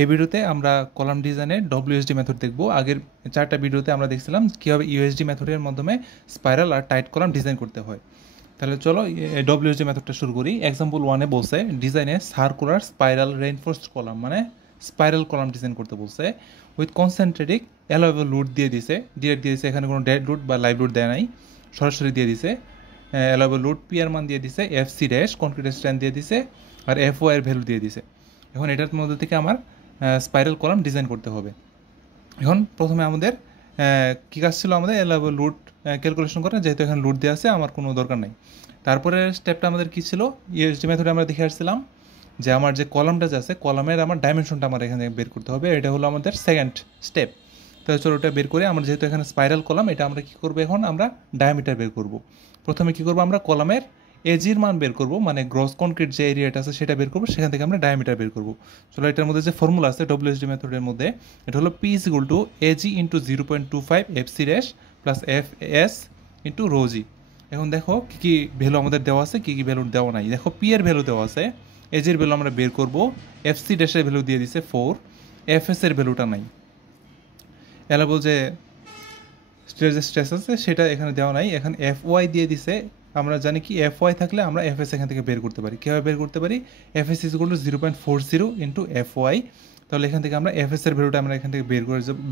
এই ভিডিওতে আমরা কলাম ডিজাইনের ডব্লিউএসডি মেথড দেখব। আগের 4টা ভিডিওতে আমরা দেখছিলাম কীভাবে ইউএসডি মেথডের মাধ্যমে স্পাইরাল আর টাইট কলাম ডিজাইন করতে হয়। তাহলে চলো ডব্লিউএসডি মেথডটা শুরু করি। এক্সাম্পল 1-এ বলছে ডিজাইনে সার্কুলার স্পাইরাল রেইনফোর্সড কলাম, মানে স্পাইরাল কলাম ডিজাইন করতে বলছে। উইথ কনসেন্ট্রেটিক অ্যালোয়েবল লোড দিয়ে দিছে, ডিরেক্ট দিয়ে দিছে, এখানে কোনো ডেড লোড বা লাইভ লোড দেয় নাই, সরাসরি দিয়ে দিছে। অ্যালোয়েবল লোড পি এর মান দিয়ে দিছে, এফসি ড্যাশ কনক্রিট স্ট্যান্ড দিয়ে দিছে, আর এফ ওয়াই এর ভ্যালু দিয়ে দিছে। এখন এটার মধ্যে থেকে আমার স্পাইরাল কলাম ডিজাইন করতে হবে। এখন প্রথমে আমাদের কী কাজ ছিল, আমাদের অ্যালাউয়েবল লোড ক্যালকুলেশন করে, যেহেতু এখানে লোড দেওয়া আছে আমার কোনো দরকার নেই। তারপরে স্টেপটা আমাদের কী ছিল, ইউএসডি মেথডে আমরা দেখে আসছিলাম যে আমার যে কলামটা যে আছে কলামের আমার ডাইমেনশনটা আমার এখানে বের করতে হবে। এটা হলো আমাদের সেকেন্ড স্টেপ। তাহলে চলো ওটা বের করে, আমরা যেহেতু এখানে স্পাইরাল কলাম, এটা আমরা কী করবো, এখন আমরা ডায়ামিটার বের করব। প্রথমে কী করবো, আমরা কলামের এজির মান বের করব, মানে গ্রস কনক্রিট যে এরিয়াটা আছে সেটা বের করবো, সেখান থেকে আমরা ডায়ামিটার বের করবো। চলো এটার মধ্যে যে ফর্মুলা আছে ডব্লিউএসডি মেথডের মধ্যে, এটা হলো P is equal to AG into 0.25 FC dash plus F S into রোজি। এখন দেখো কী কী ভ্যালু আমাদের দেওয়া আছে, কী কী ভ্যালু দেওয়া নাই। দেখো পি এর ভ্যালু দেওয়া আছে, এজির ভ্যালু আমরা বের করবো, এফসি ড্যাশের ভ্যালু দিয়ে দিছে 4, এফ এস এর ভ্যালুটা নাই। অ্যালাবল যে স্ট্রেস আছে সেটা এখানে দেওয়া নাই। এখানে এফ ওয়াই দিয়ে দিছে, আমরা জানি কি এফ ওয়াই থাকলে আমরা এফ এস এখান থেকে বের করতে পারি। কীভাবে বের করতে পারি, F S is equal to 0.40 into F Y. তাহলে এখান থেকে আমরা এফ এস এর ভ্যালুটা আমরা এখান থেকে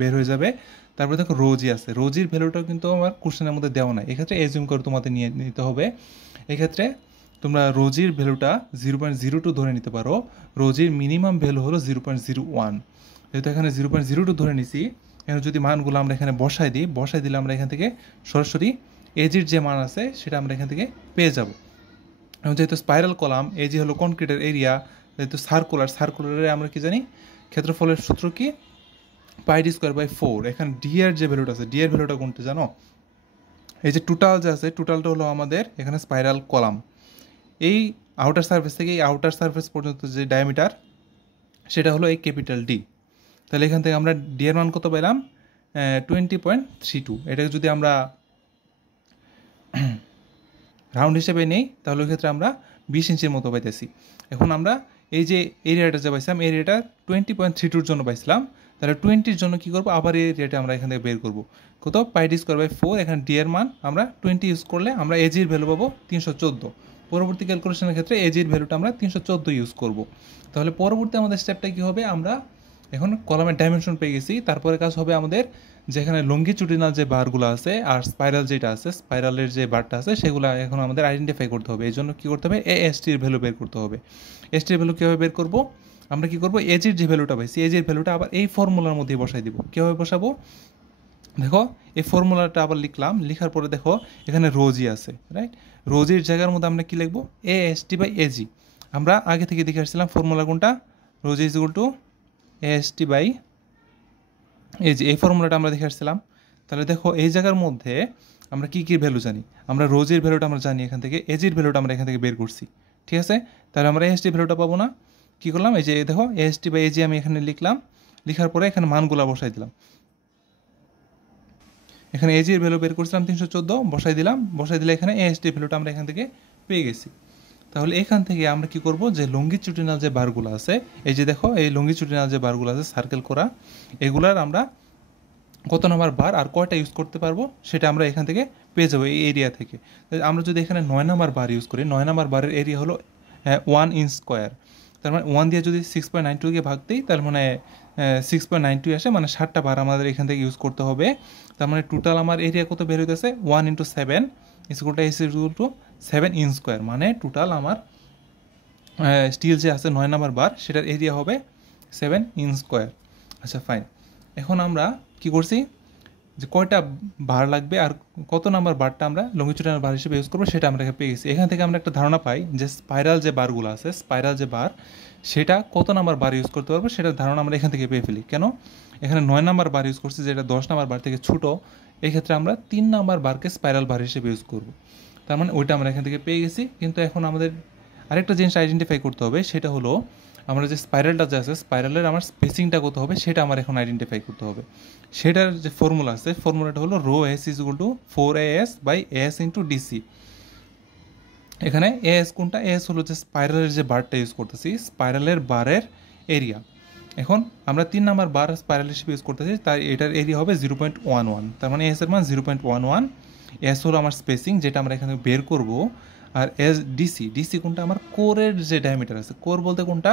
বের হয়ে যাবে। তারপরে দেখো রোজি আছে, রোজির ভ্যালুটাও কিন্তু আমার কোশ্চেনের মধ্যে দেওয়া নাই। এক্ষেত্রে এজিউম করে তোমাদের নিয়ে নিতে হবে। এক্ষেত্রে তোমরা রোজির ভ্যালুটা 0.02 ধরে নিতে পারো। রোজির মিনিমাম ভ্যালু হলো 0.01। যেহেতু এখানে 0.02 ধরে নিছি, এখানে যদি মানগুলো আমরা এখানে বসাই দিলে আমরা এখান থেকে সরাসরি এজির যে মান আছে সেটা আমরা এখান থেকে পেয়ে যাব। এবং যেহেতু স্পাইরাল কলাম, এজি হলো কনক্রিটের এরিয়া, যেহেতু সার্কুলারে আমরা কি জানি, ক্ষেত্রফলের সূত্র কি, পাই ডি স্কোয়ার বাই 4। এখানে ডি এর যে ভ্যালুটা আছে, ডি এর ভ্যালুটা কোনটা জানো, এই যে টোটাল যে আছে, টোটালটা হলো আমাদের এখানে স্পাইরাল কলাম, এই আউটার সার্ফেস থেকে এই আউটার সার্ফেস পর্যন্ত যে ডায়ামিটার সেটা হলো এই ক্যাপিটাল ডি। তাহলে এখান থেকে আমরা ডি এর মান কত পেলাম, 20.32। এটাকে যদি আমরা রাউন্ড হিসেবে নেই তাহলে ওই ক্ষেত্রে আমরা 20 ইঞ্চির মতো পাইতেছি। এখন আমরা এই যে এরিয়াটা যে পাইছিলাম, এরিয়াটা 20.32 জন্য পাইছিলাম। তাহলে 20-র জন্য কী করবো, আবার এই এরিয়াটা আমরা এখান থেকে বের করবো। কত, পাই ডি স্কোয়ার বাই 4। এখানে ডি এর মান আমরা 20 ইউজ করলে আমরা এজির ভ্যালু পাবো 314। পরবর্তী ক্যালকুলেশনের ক্ষেত্রে এজির ভ্যালুটা আমরা 314 ইউজ করব। তাহলে পরবর্তী আমাদের স্টেপটা কী হবে, আমরা এখন কলামের ডাইমেনশন পেয়ে গেছি। তারপরে কাজ হবে আমাদের যেখানে লঙ্গিচুডিনাল যে বারগুলো আছে আর স্পাইরাল যেটা আছে, স্পাইরালের যে বারটা আছে সেগুলো এখন আমাদের আইডেন্টিফাই করতে হবে। এই জন্য কী করতে হবে, এএসটির ভ্যালু বের করতে হবে। এসটির ভ্যালু কীভাবে বের করবো, আমরা কী করবো, এজির যে ভ্যালুটা পাইছি এজির ভ্যালুটা আবার এই ফর্মুলার মধ্যেই বসাই দিব। কীভাবে বসাবো, দেখো এই ফর্মুলাটা আবার লিখলাম, লিখার পরে দেখো এখানে রোজি আছে, রাইট। রোজির জায়গার মধ্যে আমরা কী লিখবো, এএসটি বাই এজি। আমরা আগে থেকে দেখে আসছিলাম ফর্মুলা কোনটা, রোজি is equal to AST by AG, এই ফর্মুলাটা আমরা দেখে আসছিলাম। তাহলে দেখো এই জায়গার মধ্যে আমরা কী কী ভ্যালু জানি, আমরা রোজির ভ্যালুটা আমরা জানি এখান থেকে, এজির ভ্যালুটা আমরা এখান থেকে বের করছি, ঠিক আছে। তাহলে আমরা এএসটি ভ্যালুটা পাবো না, কী করলাম, এই যে দেখো এএসটি বাই এজি আমি এখানে লিখলাম, লিখার পরে এখানে মানগুলা বসাই দিলাম। এখানে এজির ভ্যালু বের করছিলাম 314, বসাই দিলে এখানে এএসটি ভ্যালুটা আমরা এখান থেকে পেয়ে গেছি। তাহলে এখান থেকে আমরা কি করব, যে লঙ্গিচুডিনাল যে বারগুলো আছে, এই যে দেখো এই লঙ্গিচুডিনাল যে বারগুলো আছে সার্কেল করা, এগুলার আমরা কত নম্বর বার আর কয়টা ইউজ করতে পারবো সেটা আমরা এখান থেকে পেয়ে যাবো এই এরিয়া থেকে। আমরা যদি এখানে 9 নম্বর বার ইউজ করি, 9 নম্বর বারের এরিয়া হলো 1 ইঞ্চ স্কোয়ার। তার মানে 1 দিয়ে যদি 6.92-কে ভাগ দিই তার মানে 6.92 আসে, মানে 60টা বার আমাদের এখান থেকে ইউজ করতে হবে। তার মানে টোটাল আমার এরিয়া কত বের হইতেছে, 1 × 7 = 7 ইঞ্চ স্কোয়ার। মানে টোটাল আমার স্টিল যে আছে 9 নম্বর বার সেটার এরিয়া হবে 7 ইঞ্চ স্কোয়ার। আচ্ছা ফাইন, এখন আমরা কি করছি, যে কয়টা বার লাগবে আর কত নাম্বার বারটা আমরা লঙ্গিচুডিনাল বার হিসেবে ইউজ করবো সেটা আমরা পেয়ে গেছি। এখান থেকে আমরা একটা ধারণা পাই যে স্পাইরাল যে বারগুলো আছে, স্পাইরাল যে বার সেটা কত নাম্বার বার ইউজ করতে পারবো সেটার ধারণা আমরা এখান থেকে পেয়ে ফেলি। কেন, এখানে 9 নম্বর বার ইউজ করছি যেটা 10 নম্বর বার থেকে ছোটো, এক্ষেত্রে আমরা 3 নম্বর বারকে স্পাইরাল বার হিসেবে ইউজ করবো। তার মানে ওইটা আমরা এখান থেকে পেয়ে গেছি। কিন্তু এখন আমাদের আরেকটা জিনিস আইডেন্টিফাই করতে হবে, সেটা হলো আমরা যে স্পাইরালটা যে আছে স্পাইরালের আমার স্পেসিংটা কত হবে সেটা আমার এখন আইডেন্টিফাই করতে হবে। সেটার যে ফর্মুলা আছে, ফর্মুলাটা হলো rho S is equal to 4AS by S into DC. এখানে এস কোনটা, এস হলো যে স্পাইরালের যে বারটা ইউজ করতেছি, স্পাইরালের বারের এরিয়া। এখন আমরা 3 নাম্বার বার স্পাইরাল হিসেবে ইউজ করতেছি, তাই এটার এরিয়া হবে 0.11, তার মানে এস এর মান 0.11। এস হলো আমার স্পেসিং যেটা আমরা এখানে বের করব, আর এস ডিসি কোনটা আমার কোরের যে ডায়ামিটার আছে, কোর বলতে কোনটা,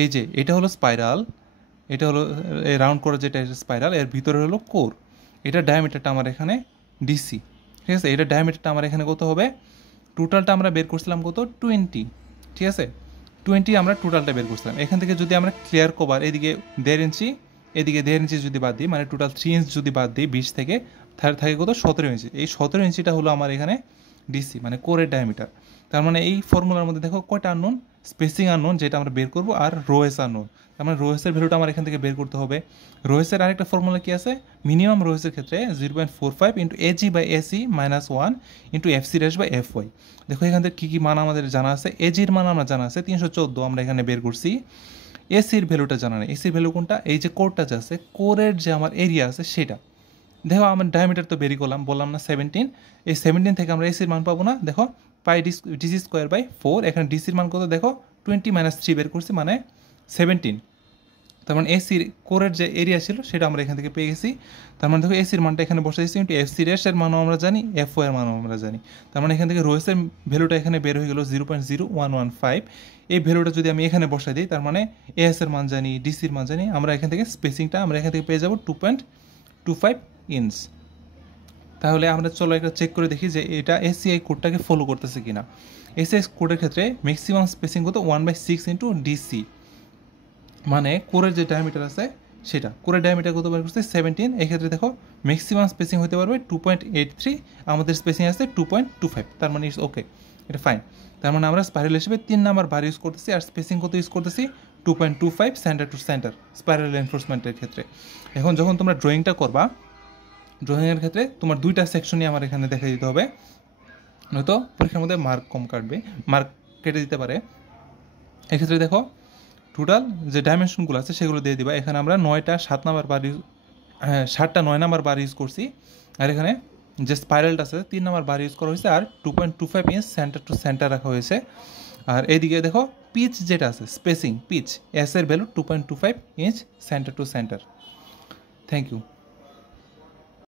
এই যে এটা হলো স্পাইরাল, এটা হলো রাউন্ড করার যেটা স্পাইরাল, এর ভিতরে হলো কোর, এটা ডায়ামিটারটা আমার এখানে ডিসি, ঠিক আছে। এটা ডায়ামিটারটা আমার এখানে কত হবে, টোটালটা আমরা বের করছিলাম কত 20, ঠিক আছে, 20 আমরা টোটালটা বের করছিলাম। এখান থেকে যদি আমরা ক্লিয়ার কভার এদিকে 1.5 ইঞ্চি এদিকে 1.5 ইঞ্চি যদি বাদ দিই, মানে টোটাল 3 ইঞ্চ যদি বাদ দিই 20 থেকে, থাকে কত 17 ইঞ্চি। এই 17 ইঞ্চিটা হলো আমার এখানে ডিসি মানে কোরের ডায়ামিটার। তার মানে এই ফর্মুলার মধ্যে দেখো কয়টা আননোন, স্পেসিং আননোন যেটা আমরা বের করবো, আর রোয়েস আননোন। তার মানে রোয়েসের ভ্যালুটা আমার এখান থেকে বের করতে হবে। রোয়েসের আরেকটা ফর্মুলা কি আছে, মিনিমাম রোয়েসের ক্ষেত্রে 0.45 into AG by AC minus 1 into FC রেস বাই এফ ওয়াই। দেখো এখান থেকে কী কী মান আমাদের জানা আছে, এজির মান আমরা জানা আছে 314 আমরা এখানে বের করছি। এসির ভ্যালুটা জানা নেই, এসির ভ্যালু কোনটা, এই যে কোরটা যে আছে, কোরের যে আমার এরিয়া আছে সেটা। দেখো আমার ডায়ামিটার তো বেরি করলাম, বললাম না 17, এই 17 থেকে আমরা এসির মান পাবো না, দেখো পাই ডিসি স্কোয়ার বাই 4, এখানে ডিসির মান কত দেখো 20 মাইনাস 3 বের করছি মানে 17। তার মানে এসির কোরের যে এরিয়া ছিল সেটা আমরা এখান থেকে পেয়ে গেছি। তার মানে দেখো এসির মানটা এখানে বসে দিচ্ছি, কিন্তু এফসি রেসের মানও আমরা জানি, এফ ও এর মানও আমরা জানি। তার মানে এখান থেকে রোয়েসের ভ্যালুটা এখানে বের হয়ে গেল 0.0115। এই ভ্যালুটা যদি আমি এখানে বসাই দিই, তার মানে এস এর মান জানি, ডিসির মান জানি, আমরা এখান থেকে স্পেসিংটা আমরা এখান থেকে পেয়ে যাবো 2.25 ইঞ্চ। তাহলে আমরা চলো একটা চেক করে দেখি যে এটা এসিআই কোডটাকে ফলো করতেছে কিনা। এসিআই কোডের ক্ষেত্রে ম্যাক্সিমাম স্পেসিং কত 1/6 ইন্টু ডিসি, মানে কোরের যে ডায়ামিটার আছে সেটা, কোরের ডায়ামিটার কত বের করছে 17। এক্ষেত্রে দেখো ম্যাক্সিমাম স্পেসিং হতে পারবে 2.83, আমাদের স্পেসিং আছে 2.25, তার মানে ইটস ওকে, এটা ফাইন। তার মানে আমরা স্পাইরাল হিসেবে 3 নাম্বার বার ইউজ করতেছি, আর স্পেসিং কত ইউজ করতেছি 2.25 সেন্টার টু সেন্টার স্পাইরাল এনফোর্সমেন্টের ক্ষেত্রে। এখন যখন তোমরা ড্রয়িংটা করবা, ড্রয়িংয়ের ক্ষেত্রে তোমার 2টা সেকশনই আমার এখানে দেখা দিতে হবে, নয়তো পরীক্ষার মধ্যে মার্ক কম কাটবে, মার্ক কেটে দিতে পারে। এক্ষেত্রে দেখো টোটাল যে ডাইমেনশনগুলো আছে সেগুলো দিয়ে দিবা। এখানে আমরা 9টা 7 নাম্বার বার 7টা 9 নাম্বার বার ইউজ করছি, আর এখানে যে স্পাইরালটা আছে 3 নাম্বার বার ইউজ করা হয়েছে, আর 2.25 ইঞ্চ সেন্টার টু সেন্টার রাখা হয়েছে। আর এইদিকে দেখো পিচ যেটা আছে, স্পেসিং পিচ, এস এর value 2.25 inch centre to centre. Thank you.